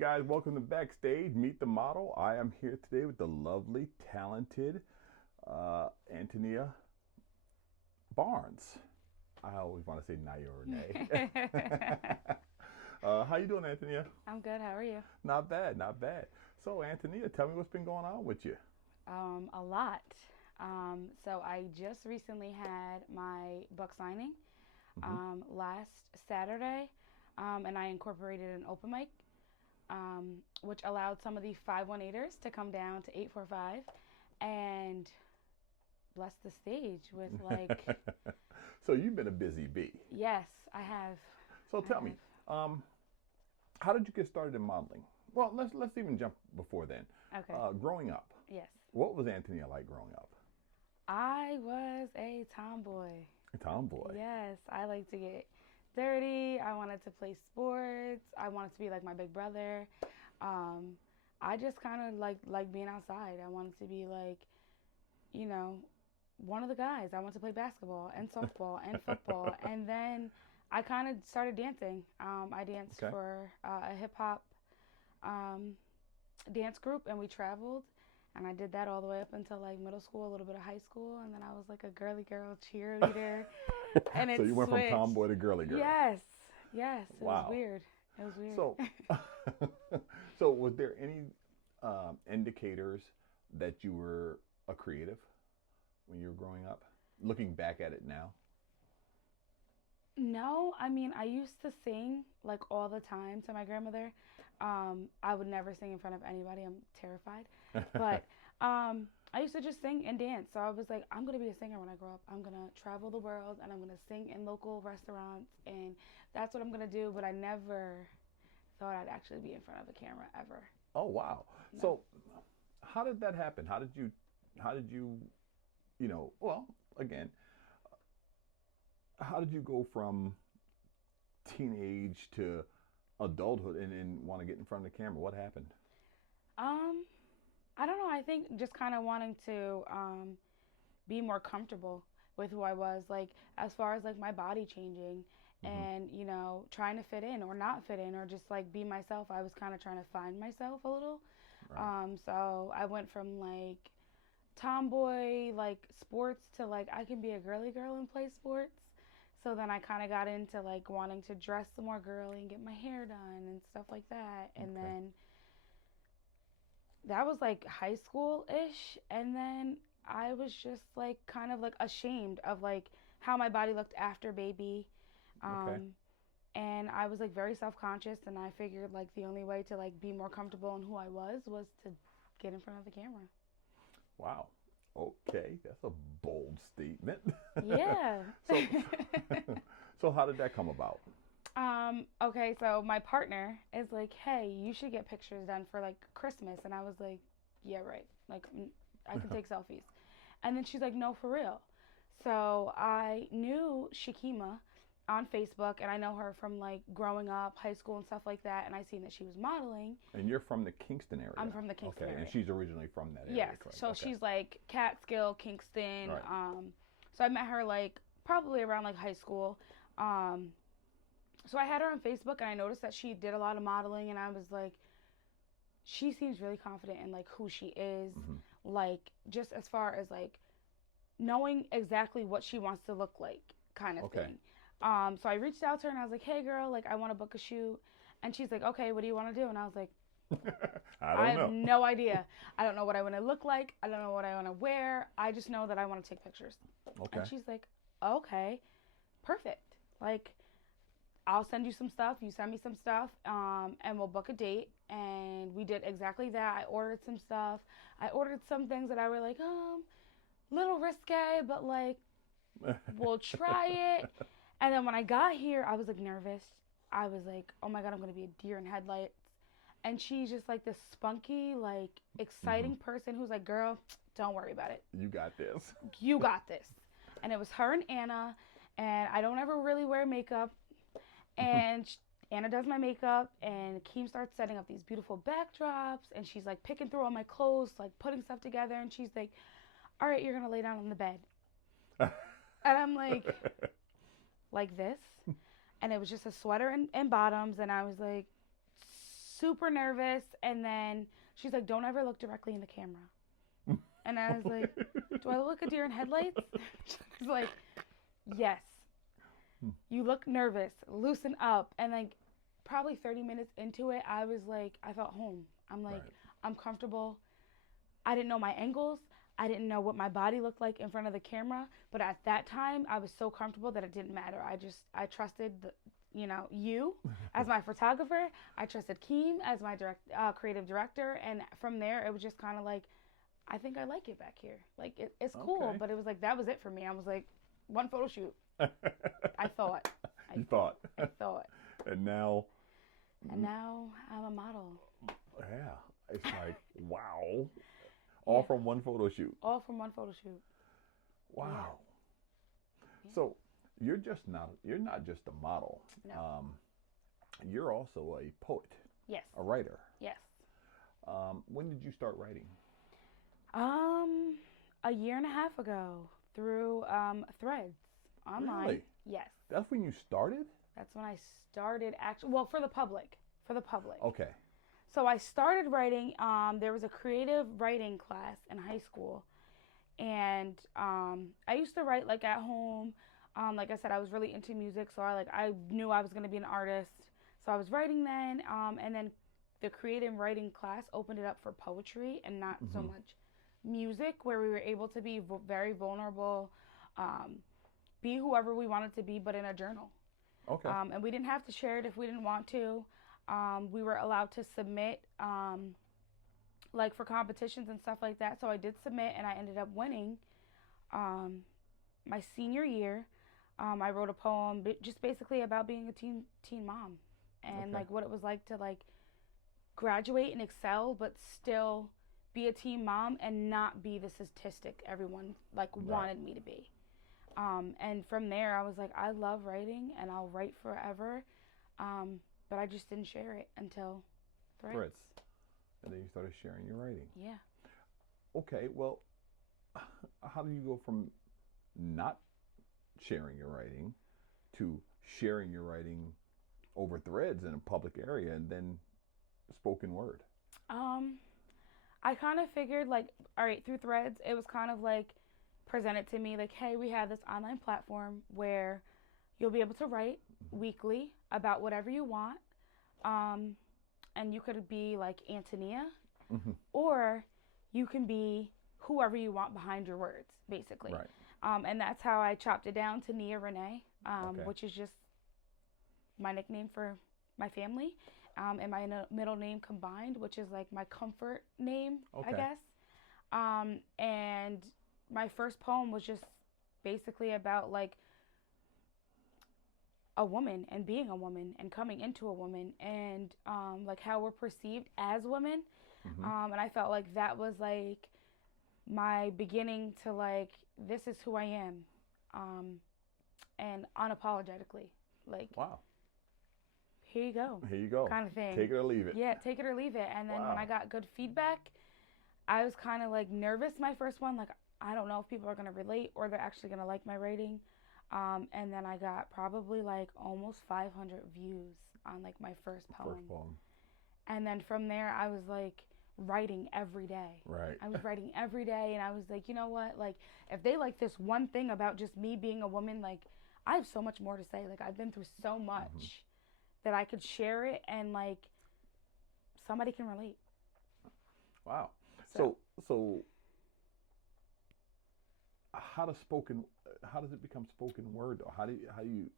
guys, welcome to Backstage, Meet the Model. I am here today with the lovely, talented Antonya Barnes. I always want to say Naya or Nay. How you doing, Antonya? I'm good. How are you? Not bad, not bad. So, Antonya, tell me what's been going on with you. A lot. So I just recently had my book signing last Saturday, and I incorporated an open mic, which allowed some of the 518ers to come down to 845 and bless the stage with So you've been a busy bee. yes, I have. So I tell have. me, how did you get started in modeling? Well, let's even jump before then. Okay. Growing up, Yes. what was Antonya like growing up? I was a tomboy. A tomboy. Yes, I like to get dirty. I wanted to play sports. I wanted to be like my big brother. I just kind of like being outside. I wanted to be like, you know, one of the guys. I wanted to play basketball and softball and football. And then I kind of started dancing. I danced Okay. for a hip hop um, dance group, and we traveled. And I did that all the way up until like middle school, a little bit of high school, and then I was like a girly girl cheerleader, and So it you went from switched. tomboy to girly girl. Yes, yes, it was Wow. weird. It was weird. So, so was there any indicators that you were a creative when you were growing up? Looking back at it now. No, I mean, I used to sing like all the time to my grandmother. I would never sing in front of anybody. I'm terrified. But I used to just sing and dance. So I was like, I'm going to be a singer when I grow up. I'm going to travel the world and I'm going to sing in local restaurants. And that's what I'm going to do. But I never thought I'd actually be in front of a camera ever. Oh wow. No. So how did that happen? How did you well, again, how did you go from teenage to adulthood and want to get in front of the camera? What happened? Um, I don't know. I think just kind of wanting to be more comfortable with who I was, like as far as like my body changing Hmm. and trying to fit in or not fit in or just like be myself. I was kind of trying to find myself a little. Right. So I went from like tomboy like sports to like I can be a girly girl and play sports. So then I kind of got into like wanting to dress some more girly and get my hair done and stuff like that. And Okay. then that was like high school ish. And then I was just like kind of like ashamed of like how my body looked after baby. Okay. Um, and I was like very self conscious. And I figured like the only way to like be more comfortable in who I was to get in front of the camera. Wow. Okay, that's a bold statement. Yeah. So, so how did that come about? Okay, so my partner is like, hey, you should get pictures done for like Christmas. And I was like, yeah, right. Like, I can take selfies. And then she's like, no, for real. So I knew Shakima on Facebook, and I know her from like growing up, high school, and stuff like that. And I seen that she was modeling. And you're from the Kingston I'm area. from the Kingston Okay, and area. she's originally from that area, Yes. correct? So Okay. she's like Catskill, Kingston. Right. So I met her like probably around like high school. Um, so I had her on Facebook and I noticed that she did a lot of modeling and I was like, she seems really confident in like who she is, Hmm. like just as far as like knowing exactly what she wants to look like kind of Okay. thing. So I reached out to her and I was like, hey girl, like I want to book a shoot. And she's like, okay, what do you want to do? And I was like, I I don't have know. no idea. I don't know what I want to look like. I don't know what I want to wear. I just know that I want to take pictures. And Okay. she's like, okay, perfect. Like, I'll send you some stuff. You send me some stuff, and we'll book a date. And we did exactly that. I ordered some stuff. I ordered some things that I were like, little risque, but like, we'll try it. And then when I got here, I was like nervous. I was like, oh my God, I'm going to be a deer in headlights. And she's just like this spunky, like Hmm. exciting person who's like, girl, don't worry about it. You got this. You got this. And it was her and Anna. And I don't ever really wear makeup. And Anna does my makeup. And Keem starts setting up these beautiful backdrops. And she's like picking through all my clothes, like putting stuff together. And she's like, all right, you're going to lay down on the bed. And I'm like this. And it was just a sweater and bottoms. And I was like, super nervous. And then she's like, don't ever look directly in the camera. And I was like, do I look a deer in headlights? She's like, yes. You look nervous. Loosen up. And like probably 30 minutes into it, I was like, I felt home. I'm like, I'm comfortable. I didn't know my angles. I didn't know what my body looked like in front of the camera. But at that time, I was so comfortable that it didn't matter. I trusted you as my photographer. I trusted Keem as my creative director. And from there, it was just kind of like, I think I like it back here. Like, it's cool. Okay. But it was like, that was it for me. I was like, one photo shoot. I thought. You thought. I thought. And now. And now I'm a model. Yeah. It's like, wow. All from one photo shoot. All from one photo shoot. Wow. Yeah. So you're not just a model. No. You're also a poet. Yes. A writer. Yes. When did you start writing? A year and a half ago through Threads online. Really? Yes. That's when you started? That's when I started actually. Well, for the public. Okay. So I started writing. There was a creative writing class in high school, and I used to write like at home. Like I said, I was really into music, so I knew I was going to be an artist. So I was writing then, and then the creative writing class opened it up for poetry and not so much music, where we were able to be very vulnerable, be whoever we wanted to be, but in a journal. Okay. And we didn't have to share it if we didn't want to. We were allowed to submit, like for competitions and stuff like that. So I did submit, and I ended up winning. My senior year, I wrote a poem just basically about being a teen mom, and like what it was like to like graduate and excel, but still be a teen mom and not be the statistic everyone like wanted me to be. And from there, I was like, I love writing, and I'll write forever. But I just didn't share it until Threads. And then you started sharing your writing. Yeah. Okay, well, how do you go from not sharing your writing to sharing your writing over Threads in a public area and then spoken word? I kind of figured like, all right, through Threads, it was kind of like presented to me like, hey, we have this online platform where you'll be able to write weekly about whatever you want. And you could be like Antonia, or you can be whoever you want behind your words, basically. Right. And that's how I chopped it down to Nia Renee, which is just my nickname for my family, and my middle name combined, which is like my comfort name, I guess. And my first poem was just basically about like a woman and being a woman and coming into a woman, and like how we're perceived as women. And I felt like that was like my beginning to like, this is who I am, and unapologetically, like, wow, here you go, kind of thing. Take it or leave it. Yeah, take it or leave it. And then when I got good feedback, I was kind of like nervous my first one, like I don't know if people are going to relate or they're actually going to like my writing. And then I got probably like almost 500 views on like my first poem. And then from there, I was like writing every day. Right. I was writing every day, and I was like, you know what? Like, if they like this one thing about just me being a woman, like, I have so much more to say. Like, I've been through so much that I could share it, and like, somebody can relate. Wow. So how does it become spoken word? Or how do you?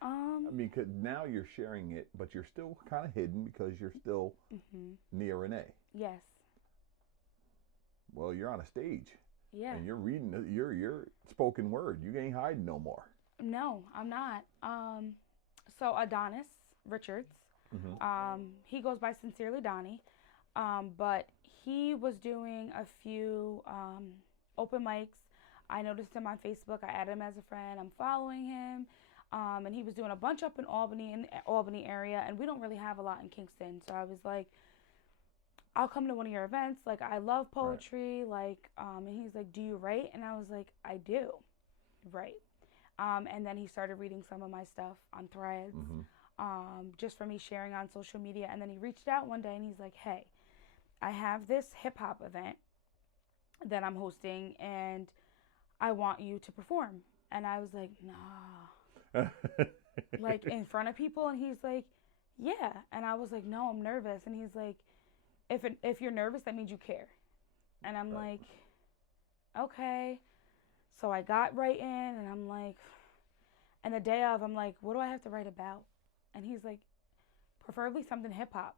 I mean, 'cause now you're sharing it, but you're still kind of hidden because you're still Nia Renee. Yes. Well, you're on a stage. Yeah. And you're reading your spoken word. You ain't hiding no more. No, I'm not. So Adonis Richards, he goes by Sincerely Donnie, but he was doing a few open mics. I noticed him on Facebook. I added him as a friend. I'm following him. And he was doing a bunch up in the Albany area, and we don't really have a lot in Kingston. So I was like, I'll come to one of your events. Like, I love poetry. Right. Like, and he's like, do you write? And I was like, I do. Right. And then he started reading some of my stuff on Threads. just for me sharing on social media. And then he reached out one day and he's like, hey, I have this hip hop event that I'm hosting and I want you to perform. And I was like, nah. Like in front of people? And he's like, yeah. And I was like, no, I'm nervous. And he's like, if you're nervous, that means you care. And I'm like, okay. So I got right in and I'm like, and the day of, I'm like, what do I have to write about? And he's like, preferably something hip hop.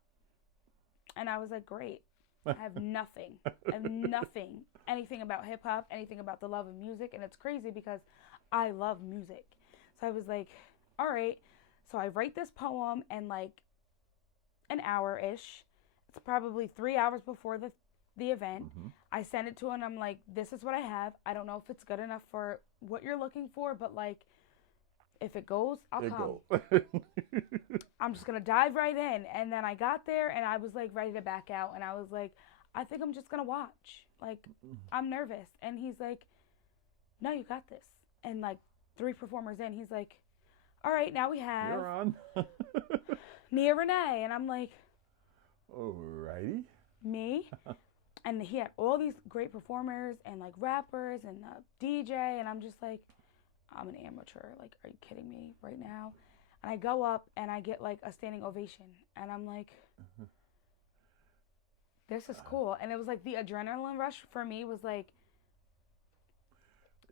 And I was like, great. I have nothing. I have nothing. Anything about hip hop, anything about the love of music. And it's crazy because I love music. So I was like, all right. So I write this poem in like an hour-ish. It's probably 3 hours before the event. Mm-hmm. I send it to him and I'm like, this is what I have. I don't know if it's good enough for what you're looking for, but like, if it goes, I'll come. I'm just going to dive right in. And then I got there and I was like ready to back out. And I was like, I think I'm just going to watch. Like, I'm nervous. And he's like, no, you got this. And like 3 performers in, he's like, all right, now we have You're on. Nia Renee. And I'm like, alrighty. me? And he had all these great performers and like rappers and a DJ. And I'm just like, I'm an amateur. Like, are you kidding me right now? And I go up and I get like a standing ovation. And I'm like, this is cool. And it was like the adrenaline rush for me was like,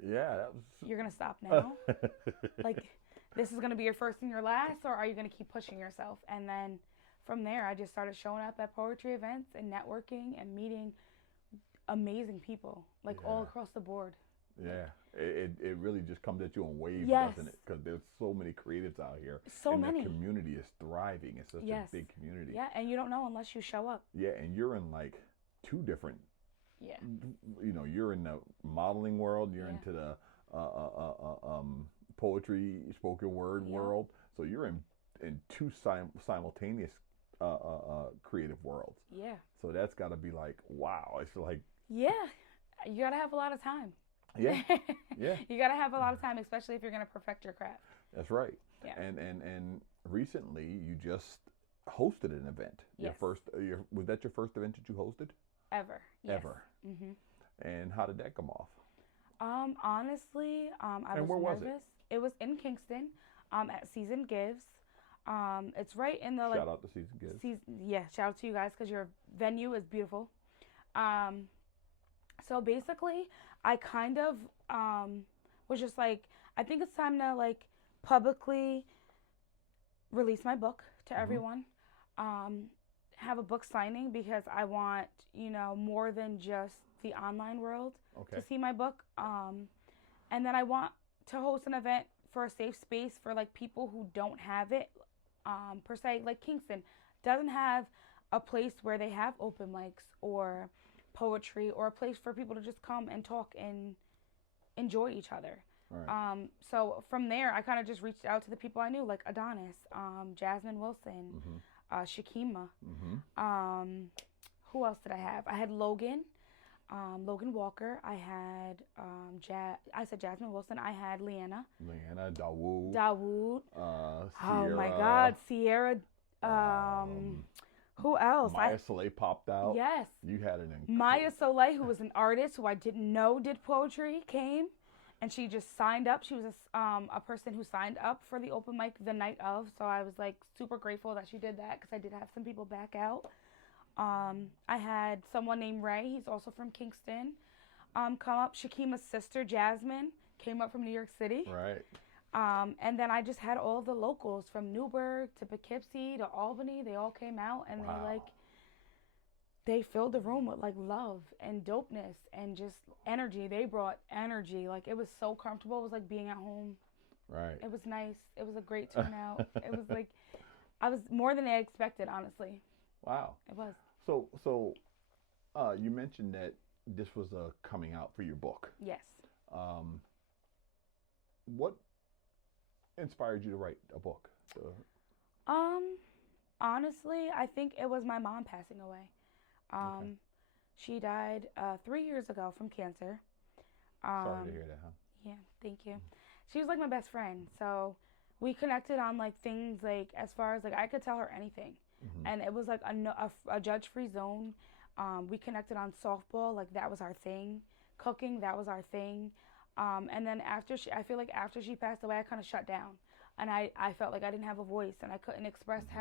yeah, that was... you're going to stop now? Like, this is going to be your first and your last? Or are you going to keep pushing yourself? And then from there, I just started showing up at poetry events and networking and meeting amazing people, like all across the board. Yeah, it really just comes at you in waves, Yes. doesn't it? Because there's so many creatives out here. So and many. The community is thriving. It's such Yes. a big community. Yeah, and you don't know unless you show up. Yeah, and you're in like 2 different. Yeah. You know, you're in the modeling world. You're into the poetry, spoken word world. So you're in 2 simultaneous creative worlds. Yeah. So that's got to be like, wow. It's like, yeah, you got to have a lot of time. Yeah. Yeah. You got to have a lot of time, especially if you're going to perfect your craft. That's right. Yeah. And recently you just hosted an event. Yes. Was that your first event that you hosted? Ever. Yes. Ever. Mm-hmm. And how did that come off? Honestly, I was where was nervous. It was in Kingston, at Season Gives. It's right in the like. Shout out to Season Gives. Yeah, shout out to you guys because your venue is beautiful. So basically, I kind of was just like, I think it's time to like publicly release my book to everyone. Have a book signing because I want, more than just the online world to see my book. And then I want to host an event for a safe space for like people who don't have it per se. Like Kingston doesn't have a place where they have open mics or poetry or a place for people to just come and talk and enjoy each other. Right. So from there, I kind of just reached out to the people I knew, like Adonis, Jasmine Wilson, Shakima. Who else did I have? I had Logan Walker. I had I said Jasmine Wilson. I had Leanna, Dawood. Sierra. Oh my God, Sierra. Who else? Maya Soleil popped out. Yes. You had an Maya Soleil, who was an artist who I didn't know did poetry, came, and she just signed up. She was a person who signed up for the open mic the night of, so I was like super grateful that she did that because I did have some people back out. I had someone named Ray. He's also from Kingston. Come up. Shakima's sister Jasmine came up from New York City. Right. And then I just had all the locals from Newburgh to Poughkeepsie to Albany. They all came out and they filled the room with like love and dopeness and just energy. They brought energy. Like it was so comfortable. It was like being at home. Right. It was nice. It was a great turnout. It was like, I was more than I expected, honestly. Wow. It was. So, you mentioned that this was a coming out for your book. Yes. What inspired you to write a book? Honestly, I think it was my mom passing away. She died 3 years ago from cancer. Sorry to hear that, huh? Yeah, thank you. She was like my best friend. So we connected on like things like as far as like I could tell her anything, Mm-hmm. and it was like a judge-free zone. We connected on softball, like that was our thing. Cooking, that was our thing. And then I feel like after she passed away, I kind of shut down, and I felt like I didn't have a voice, and I couldn't express Mm-hmm.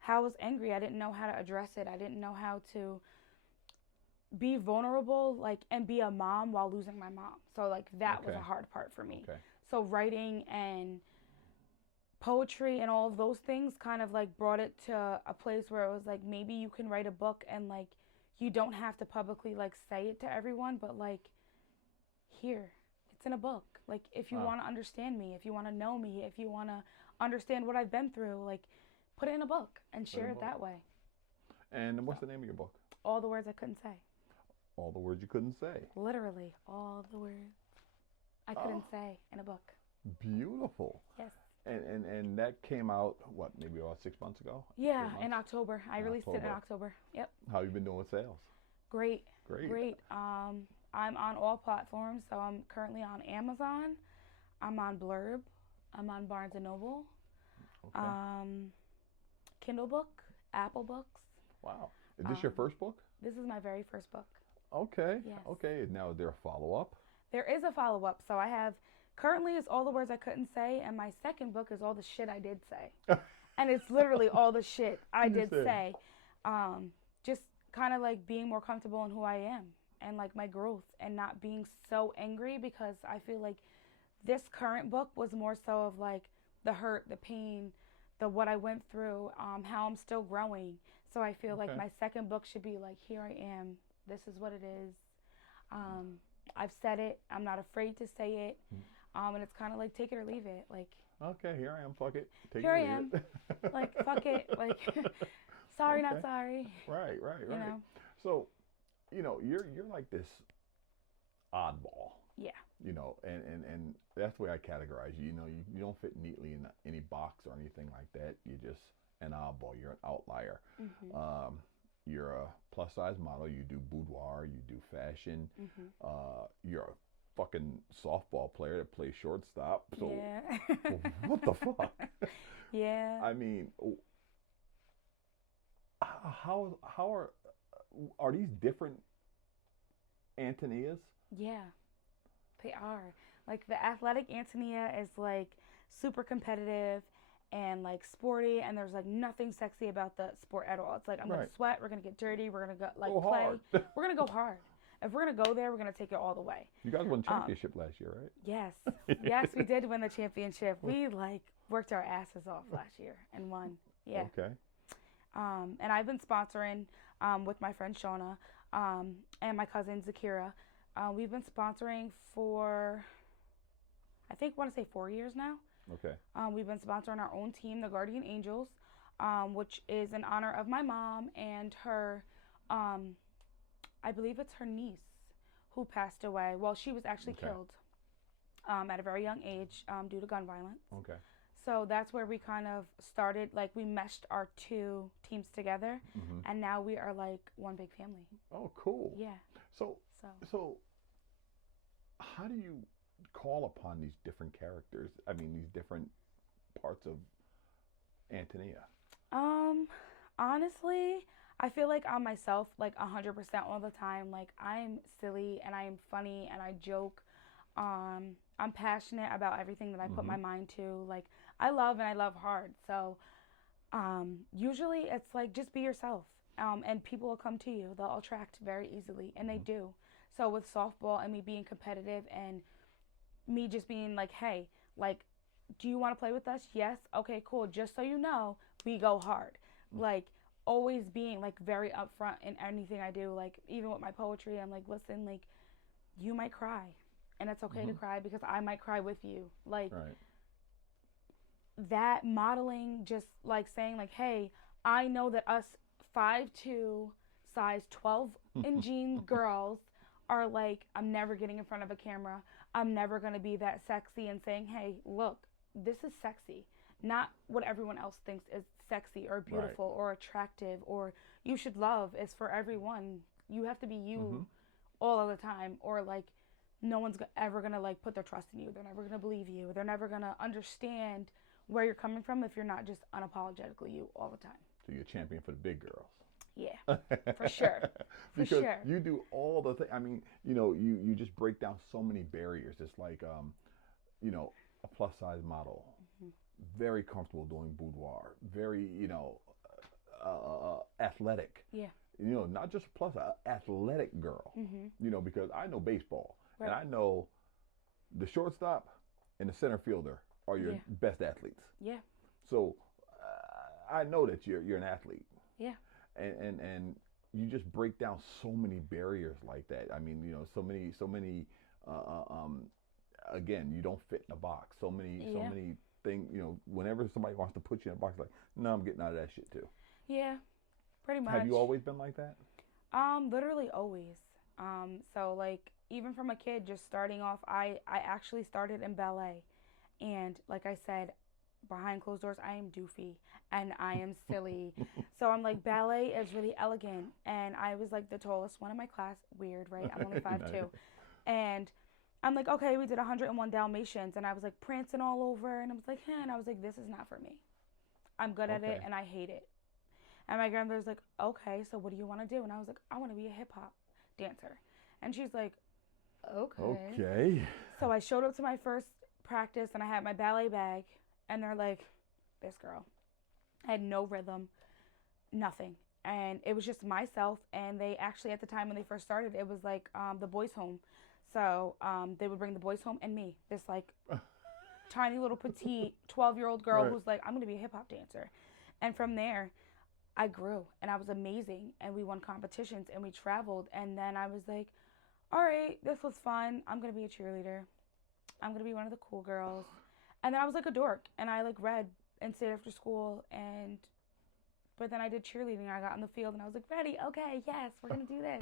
how I was angry. I didn't know how to address it. I didn't know how to be vulnerable, like, and be a mom while losing my mom. So like that was a Okay. hard part for me. Okay. So writing and poetry and all of those things kind of like brought it to a place where it was like maybe you can write a book and like you don't have to publicly like say it to everyone, but like here, it's in a book. Like if you Wow. want to understand me, if you want to know me, if you want to understand what I've been through, like put it in a book and Put in share a it book. that way. And So what's the name of your book? all the words I couldn't say. All the words you couldn't say. Literally all the words I couldn't Oh, say in a book. beautiful. Yes. And that came out what, maybe about 6 months ago? Yeah, 8 in months? October. I In released it in October. October. Yep. How you been doing with sales? Great. Great. Great. I'm on all platforms. So I'm currently on Amazon. I'm on Blurb. I'm on Barnes and Noble. Okay. Um, Kindle book, Apple books. Wow. Is this your Um, first book? this is my very first book. Okay. Yes. Okay. Now is there a follow-up? There is a follow up. So I have currently is all the words I couldn't say, and my second book is all the shit I did say. And it's literally all the shit I You did said. say. Just kind of like being more comfortable in who I am and like my growth and not being so angry, because I feel like this current book was more so of like the hurt, the pain, the what I went through, how I'm still growing. So I feel like Okay. my second book should be like, here I am. This is what it is. Um, I've said it. I'm not afraid to say it. And it's kind of like take it or leave it. Like Okay, here I am. Fuck it. Take here it I or leave am. it. Like fuck it. Like sorry, not Okay. sorry. Right, right, You right. know? So, you're like this oddball, Yeah. and that's the way I categorize you. You don't fit neatly in any box or anything like that. You're just an oddball. You're an outlier. Mhm. Um, you're a plus size model. You do boudoir. You do fashion. Mhm. You're a fucking softball player that plays shortstop. So Yeah. what the fuck? Yeah. I mean, how are these different Antonias? Yeah. They are. Like the athletic Antonia is like super competitive and like sporty, and there's like nothing sexy about the sport at all. It's like I'm gonna Right. sweat, we're gonna get dirty, we're gonna go like Go play. hard. We're gonna go hard. If we're gonna go there, we're gonna take it all the way. You guys won Um, championship last year, yes, right? yes, we did win the championship. We like worked our asses off last year and won. Yeah. Okay. And I've been sponsoring with my friend Shauna and my cousin Zakira. We've been sponsoring for, I think, want to say 4 years now. Okay. We've been sponsoring our own team, the Guardian Angels, which is in honor of my mom and her, I believe it's her niece who passed away. Well, she was actually Okay. killed at a very young age due to gun violence. Okay. So that's where we kind of started, like we meshed our two teams together, Hmm. and now we are like one big family. Oh, cool. Yeah. So, So so how do you call upon these different characters? I mean, these different parts of Antonia. honestly, I feel like I'm myself like 100% all the time. Like I'm silly and I am funny and I joke. I'm passionate about everything that I put my Hmm. mind to. Like I love and I love hard. So usually it's like just be yourself. And people will come to you. They'll attract very easily, and they Hmm. do. So with softball and me being competitive and me just being like, hey, like, do you want to play with us? Yes. Okay, cool. Just so you know, we go hard. Like, always being like very upfront in anything I do. Like, even with my poetry, I'm like, listen, like, you might cry, and it's okay to Hmm. cry because I might cry with you. Like, Right. that modeling, just like saying, like, hey, I know that us 5'2", size 12 in jeans girls are like, I'm never getting in front of a camera. I'm never going to be that sexy, and saying, hey, look, this is sexy. Not what everyone else thinks is sexy or beautiful or attractive or you should love is for everyone. You have to be you Hmm. all of the time, or like no one's ever gonna like put their trust in you. They're never gonna believe you. They're never gonna understand where you're coming from if you're not just unapologetically you all the time. So you're a champion for the big girls. Yeah, for sure. For Because sure. you do all the things. I mean, you just break down so many barriers. It's like, a plus size model, very comfortable doing boudoir, very, athletic. Yeah. Not just a plus, athletic girl. Because I know baseball, Right. and I know the shortstop and the center fielder are your best athletes. Yeah. So I know that you're an athlete. Yeah. And you just break down so many barriers like that. I mean, so many. Again, you don't fit in a box. So many things. Whenever somebody wants to put you in a box, like, no, I'm getting out of that shit too. Yeah. Pretty much. Have you always been like that? Literally always. So like even from a kid, just starting off, I actually started in ballet, and like I said, behind closed doors, I am doofy and I am silly. So I'm like, ballet is really elegant, and I was like the tallest one in my class. Weird, right? I'm only 5'2", and I'm like, okay, we did 101 Dalmatians, and I was like prancing all over, and I was like, and I was like, this is not for me. I'm good at it, and I hate it. And my grandmother's like, okay, so what do you want to do? And I was like, I want to be a hip hop dancer. And she's like, okay. So I showed up to my first practice, and I had my ballet bag, and they're like, this girl. I had no rhythm, nothing. And it was just myself, and they actually, at the time when they first started, it was like the boys' home. So they would bring the boys home and me, this like tiny little petite 12-year-old girl who's like, I'm going to be a hip hop dancer. And from there, I grew, and I was amazing, and we won competitions, and we traveled, and then I was like, all right, this was fun. I'm going to be a cheerleader. I'm going to be one of the cool girls. And then I was like a dork, and I like read and stayed after school, but then I did cheerleading, and I got in the field, and I was like, ready, okay, yes, we're going to do this.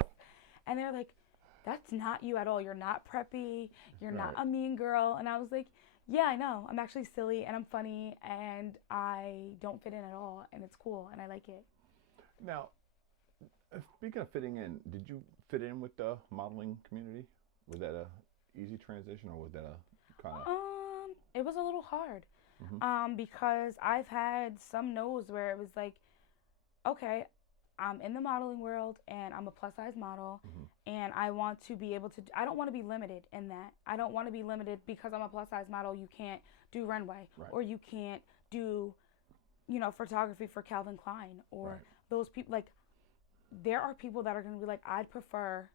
And they're like, that's not you at all. You're not preppy. You're not a mean girl. And I was like, yeah, I know. I'm actually silly, and I'm funny, and I don't fit in at all, and it's cool, and I like it. Now, speaking of fitting in, did you fit in with the modeling community? Was that a easy transition, or was that a kind of... It was a little hard, because I've had some no's where it was like, okay, I'm in the modeling world, and I'm a plus-size model, and I want to be able to, I don't want to be limited in that. I don't want to be limited because I'm a plus-size model. You can't do runway, or you can't do, photography for Calvin Klein, or those people. Like, there are people that are going to be like, I'd prefer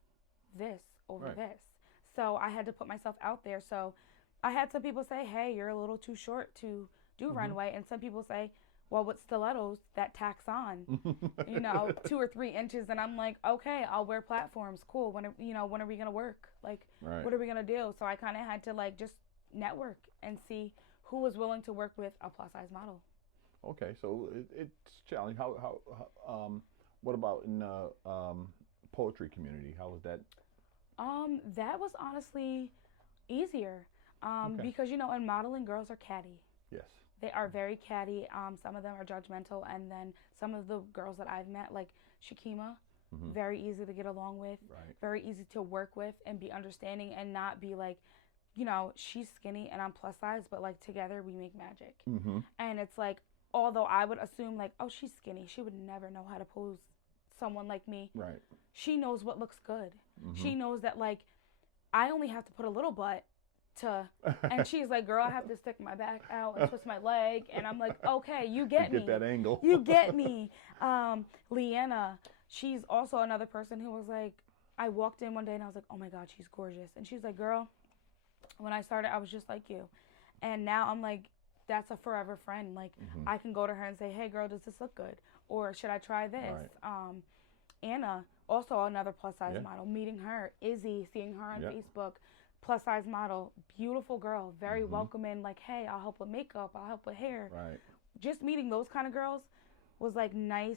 this over this. So I had to put myself out there. So I had some people say, hey, you're a little too short to do runway, and some people say, well, with stilettos, that tacks on, 2 or 3 inches. And I'm like, okay, I'll wear platforms. Cool. When are we going to work? Like, what are we going to do? So I kind of had to like just network and see who was willing to work with a plus size model. Okay. So it's challenging. How what about in the poetry community? How was that? That was honestly easier. Because, in modeling, girls are catty. Yes. They are very catty. Some of them are judgmental, and then some of the girls that I've met, like Shakima, very easy to get along with, very easy to work with and be understanding, and not be like, she's skinny and I'm plus size, but like together we make magic. And it's like, although I would assume like, oh, she's skinny, she would never know how to pose someone like me. Right. She knows what looks good. She knows that like, I only have to put a little butt and she's like, girl, I have to stick my back out and twist my leg, and I'm like, okay, you get me. Get that angle. You get me. Leanna, she's also another person who was like, I walked in one day and I was like, oh my God, she's gorgeous. And she's like, girl, when I started, I was just like you. And now I'm like, that's a forever friend. Like, I can go to her and say, hey girl, does this look good? Or should I try this? Anna, also another plus size model, meeting her. Izzy, seeing her on Facebook. Plus size model, beautiful girl, very welcoming, like, hey, I'll help with makeup, I'll help with hair. Just meeting those kind of girls was like nice.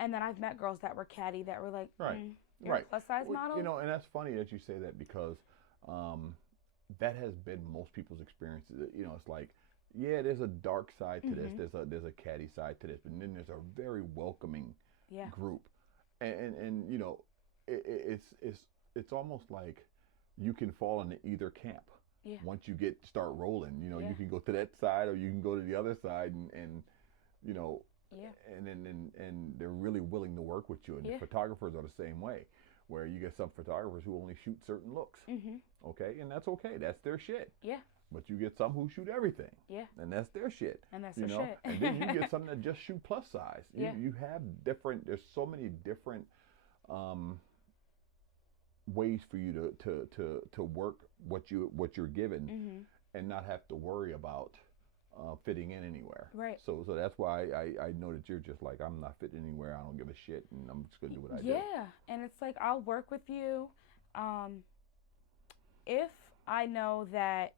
And then I've met girls that were catty, that were like, you're a plus size model? And that's funny that you say that, because that has been most people's experiences. It's like, yeah, there's a dark side to this, there's a catty side to this, but then there's a very welcoming group. And it's almost like you can fall into either camp. Yeah. Once you start rolling, you know, Yeah. you can go to that side or you can go to the other side, and you know, Yeah. and they're really willing to work with you. And Yeah. the photographers are the same way, where you get some photographers who only shoot certain looks. Okay, and that's okay. That's their shit. Yeah. But you get some who shoot everything. Yeah. And that's their shit. And that's you their know? shit. And then you get some that just shoot plus size. Yeah. You have different. There's so many different ways for you to work what you're given, and not have to worry about fitting in anywhere. Right. So that's why I know that you're just like, I'm not fitting anywhere. I don't give a shit, and I'm just gonna do what I do. Yeah, and it's like, I'll work with you if I know that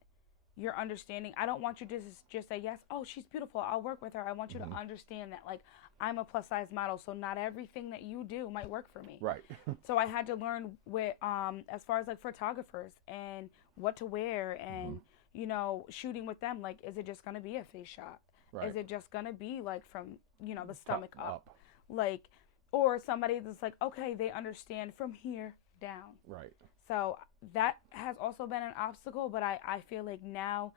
you're understanding. I don't want you to just say yes. Oh, she's beautiful, I'll work with her. I want you to understand that, like, I'm a plus size model, so not everything that you do might work for me. Right. So I had to learn with as far as like photographers and what to wear, and you know, shooting with them, like, is it just gonna be a face shot? Right. Is it just gonna be like from, you know, the stomach up? Up. Like, or somebody that's like, okay, they understand from here down. Right. So that has also been an obstacle, but I feel like now,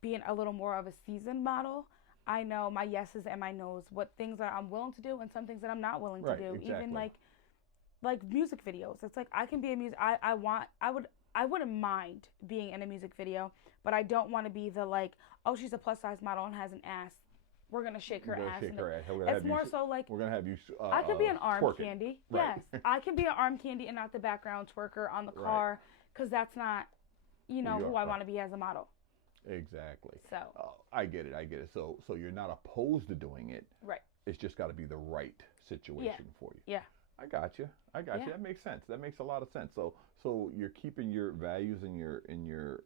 being a little more of a seasoned model, I know my yeses and my nos, what things that I'm willing to do and some things that I'm not willing to do. Exactly. Even like music videos. It's like, I can be a music, I wouldn't mind being in a music video, but I don't want to be the, like, oh, she's a plus size model and has an ass, we're gonna shake her ass. It's more so like, we're gonna have you. I could be an arm twerking. candy. Right. Yes, I can be an arm candy and not the background twerker on the car, because that's not, you know, who I want to be as a model. Exactly. So I get it. So you're not opposed to doing it. Right. It's just got to be the right situation for you. Yeah. I got you. That makes sense. That makes a lot of sense. So you're keeping your values and your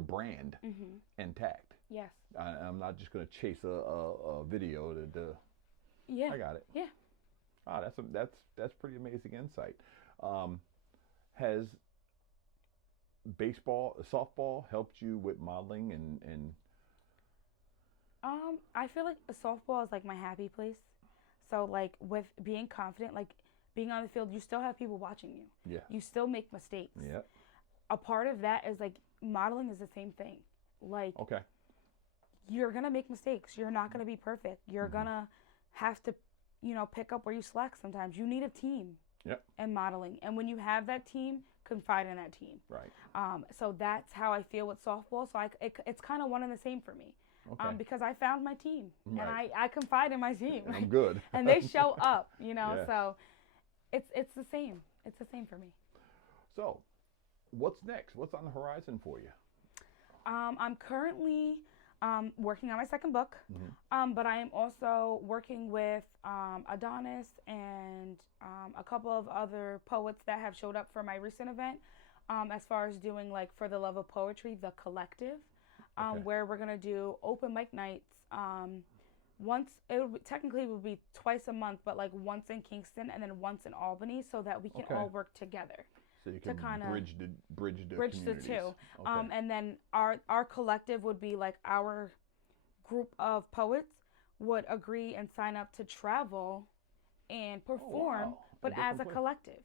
brand intact. Yes. I'm not just going to chase a video to. Yeah. I got it. Yeah. Ah, that's pretty amazing insight. Has softball helped you with modeling and? I feel like softball is like my happy place. So like, with being confident, like being on the field, you still have people watching you. Yeah. You still make mistakes. Yeah. A part of that is like, modeling is the same thing. Like, okay, you're gonna make mistakes. You're not gonna be perfect. You're gonna have to, you know, pick up where you slack sometimes. You need a team. Yep. In modeling, and when you have that team, confide in that team. Right. So that's how I feel with softball. So it's kind of one and the same for me. Okay. Because I found my team, right. and I confide in my team. And I'm good. And they show up, you know. Yeah. So it's the same. It's the same for me. So, what's next? What's on the horizon for you? I'm currently working on my second book, but I am also working with Adonis and a couple of other poets that have showed up for my recent event, as far as doing, like, For the Love of Poetry, the collective, where we're going to do open mic nights. Once, technically would be twice a month, but like once in Kingston and then once in Albany, so that we can all work together. So you can bridge the two. Okay. And then our collective would be like, our group of poets would agree and sign up to travel and perform, but as a collective.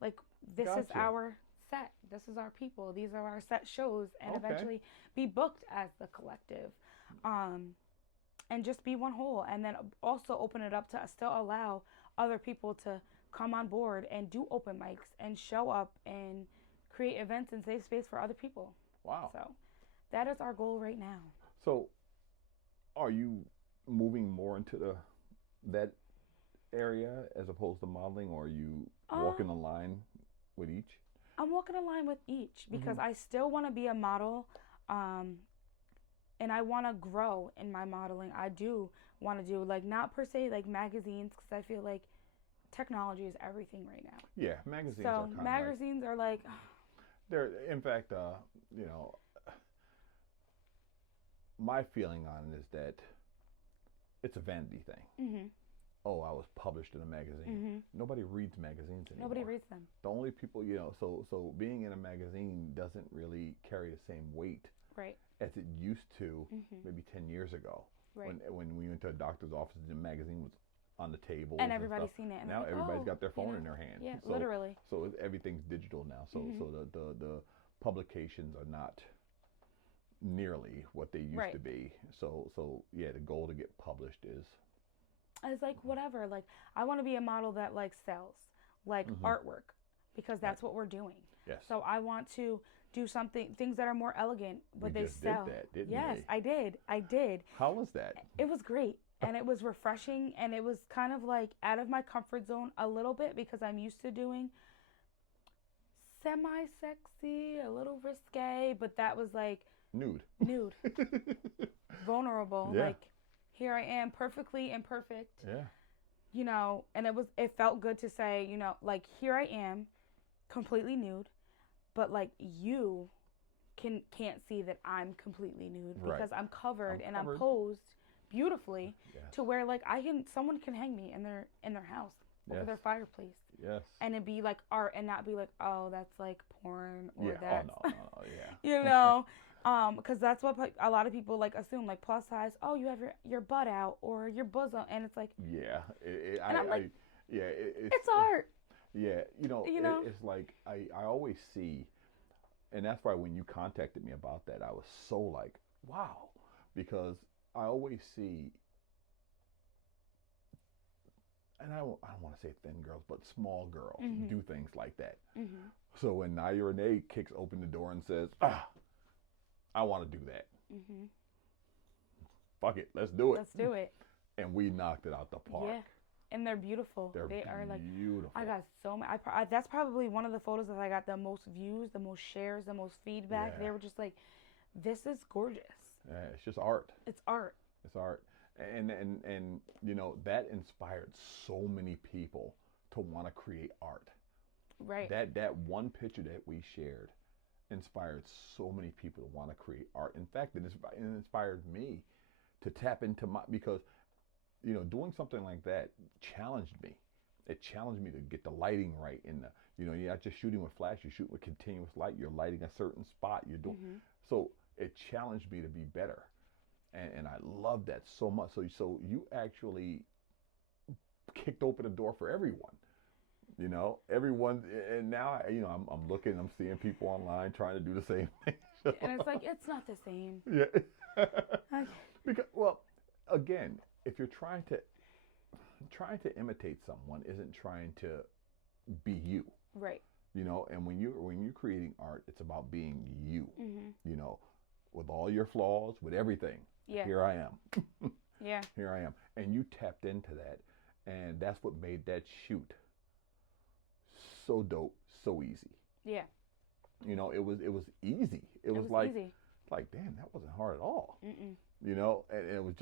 Like, this is our set. This is our people. These are our set shows, and eventually be booked as the collective. And just be one whole, and then also open it up to still allow other people to come on board and do open mics and show up and create events and save space for other people. Wow. So that is our goal right now. So are you moving more into that area as opposed to modeling, or are you walking the line with each? I'm walking a line with each because I still want to be a model, and I want to grow in my modeling. I do want to do, like, not per se like magazines, because I feel like technology is everything right now. Yeah, magazines so are kind of magazines are like, they're, in fact, you know, my feeling on it is that it's a vanity thing. Oh, I was published in a magazine. Nobody reads magazines anymore. Nobody reads them. The only people, you know, so being in a magazine doesn't really carry the same weight as it used to maybe 10 years ago. Right. When we went to a doctor's office, the magazine was on the tables and everybody's stuff. seen it. And Now like, everybody's oh, got their phone you know, in their hand. Yeah, So, literally. So everything's digital now. So the publications are not nearly what they used to be. So yeah, the goal to get published is. It's like whatever. Like I want to be a model that like sells, like artwork, because that's what we're doing. Yes. So I want to do things that are more elegant, but we they just sell. Did that, didn't yes, we? I did. How was that? It was great. And it was refreshing, and it was kind of like out of my comfort zone a little bit because I'm used to doing semi-sexy, a little risque, but that was like nude, vulnerable. Yeah. Like here I am, perfectly imperfect. Yeah. You know, and it felt good to say, you know, like here I am, completely nude, but like you can't see that I'm completely nude because I'm covered and I'm posed beautifully to where like someone can hang me in their house over their fireplace. Yes. And it'd be like art and not be like, oh, that's like porn or that's no, yeah. you know, because that's what a lot of people like assume, like plus size. Oh, you have your butt out or your bosom, and it's like it's art. Yeah, it's like I always see, and that's why when you contacted me about that, I was so like, wow, because I always see, and I don't want to say thin girls, but small girls do things like that. Mm-hmm. So when Naya Renee kicks open the door and says, I want to do that. Mm-hmm. Fuck it, let's do it. Let's do it. And we knocked it out the park. Yeah, and they're beautiful. They are like beautiful. I got so many. That's probably one of the photos that I got the most views, the most shares, the most feedback. Yeah. They were just like, "This is gorgeous." Yeah, it's just art. It's art. It's art. And that inspired so many people to want to create art. Right. That one picture that we shared inspired so many people to want to create art. In fact, it inspired me to tap into because doing something like that challenged me. It challenged me to get the lighting right in you're not just shooting with flash, you're shooting with continuous light, you're lighting a certain spot, you're doing so it challenged me to be better. And I love that so much. So you actually kicked open the door for everyone. Everyone, and now I'm looking, I'm seeing people online trying to do the same thing. And it's like it's not the same. Yeah. Because again, if you're trying to imitate someone isn't trying to be you. Right. And when you're creating art, it's about being you. With all your flaws, with everything. Yeah. Here I am. Yeah. Here I am. And you tapped into that, and that's what made that shoot so dope, so easy. Yeah. It was easy. It was like easy. Like, damn, that wasn't hard at all. Mm-mm. And it was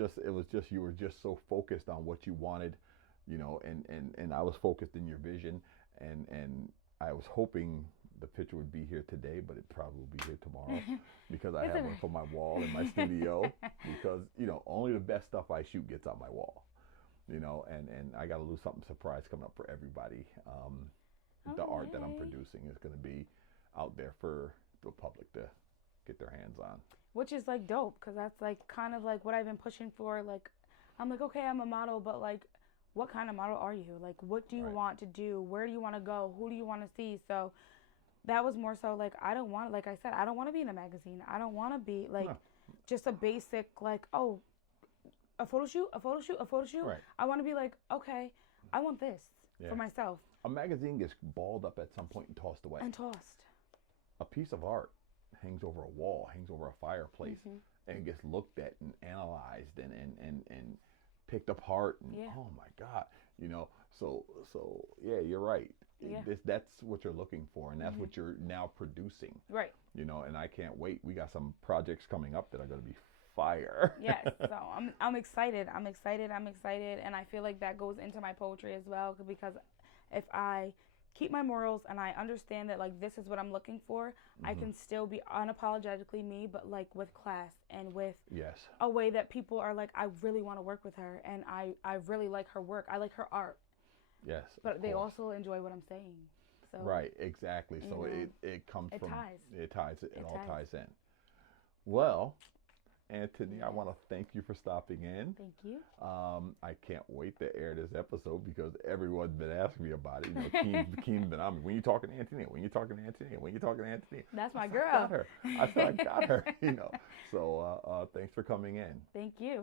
just you were just so focused on what you wanted, and I was focused in your vision, and I was hoping the picture would be here today, but it probably will be here tomorrow because I have one for my wall in my studio because, only the best stuff I shoot gets on my wall, and I got a little something surprise coming up for everybody. The art that I'm producing is going to be out there for the public to get their hands on. Which is like dope because that's like kind of like what I've been pushing for. Like, I'm like, okay, I'm a model, but like, what kind of model are you? Like, what do you want to do? Where do you want to go? Who do you want to see? So that was more so like, I don't want, like I said, I don't want to be in a magazine. I don't want to be like just a basic like, oh, a photo shoot. Right. I want to be like, okay, I want this for myself. A magazine gets balled up at some point and tossed away. A piece of art hangs over a wall, hangs over a fireplace, and gets looked at and analyzed and picked apart. And oh my God, So yeah, you're right. Yeah. That's what you're looking for, and that's what you're now producing. Right. And I can't wait. We got some projects coming up that are going to be fire. Yes. So I'm excited. I'm excited, and I feel like that goes into my poetry as well because if I keep my morals and I understand that like this is what I'm looking for, I can still be unapologetically me, but like with class and with a way that people are like, I really want to work with her and I really like her work. I like her art. Yes. But they also enjoy what I'm saying. So right, exactly. So it comes from ties. It all ties in. Well, Anthony, I Yes. want to thank you for stopping in. Thank you. I can't wait to air this episode because everyone's been asking me about it. You know, Keen's been on me. When you talking to Antonia? When you talking to Antonia? When you talking to Antonia? That's my I girl. got her. I said I got her. You know. So thanks for coming in. Thank you.